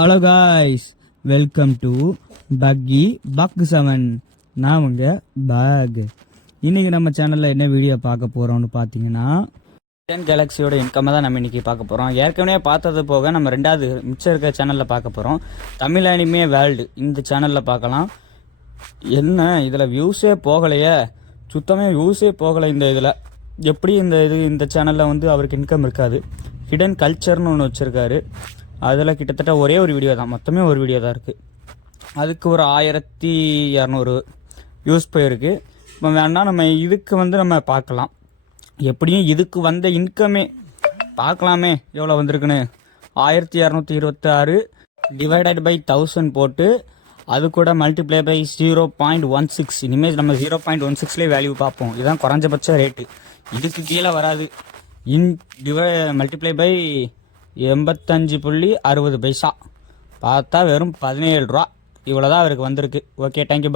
Hello guys, welcome to பக்கி buck 7. நான் உங்கள் பேக். இன்றைக்கி நம்ம சேனலில் என்ன வீடியோ பார்க்க போகிறோம்னு பார்த்தீங்கன்னா, கேலக்ஸியோட இன்கம்மை தான் நம்ம இன்றைக்கி பார்க்க போகிறோம். ஏற்கனவே பார்த்தது போக நம்ம ரெண்டாவது மிச்சம் இருக்க சேனலில் பார்க்க போகிறோம். தமிழ் அனிமே வேர்ல்டு இந்த சேனலில் பார்க்கலாம். என்ன இதில் வியூஸே போகலையே, சுத்தமாக வியூஸே போகலை. இந்த இதில் எப்படி இந்த சேனலில் வந்து அவருக்கு இன்கம் இருக்காது. ஹிடன் கல்ச்சர்னு ஒன்று வச்சுருக்காரு. அதில் கிட்டத்தட்ட ஒரே ஒரு வீடியோ தான், மொத்தமே ஒரு வீடியோ தான் இருக்குது. அதுக்கு ஒரு 1200 வியூஸ் போயிருக்கு. இப்போ வேணால் நம்ம இதுக்கு வந்து நம்ம பார்க்கலாம். எப்படியும் இதுக்கு வந்த இன்கமே பார்க்கலாமே எவ்வளோ வந்திருக்குன்னு. 1226 டிவைடட் பை 1000 போட்டு அது கூட மல்டிப்ளை பை 0.16. இனிமேல் நம்ம 0.16லேயே வேல்யூ பார்ப்போம். இதுதான் குறைஞ்சபட்ச ரேட்டு, இதுக்கு கீழே வராது. மல்டிப்ளை பை 85.60 பைசா பார்த்தா வெறும் 17 ரூபா. இவ்வளோ தான் அவருக்கு வந்திருக்கு. Okay, thank you.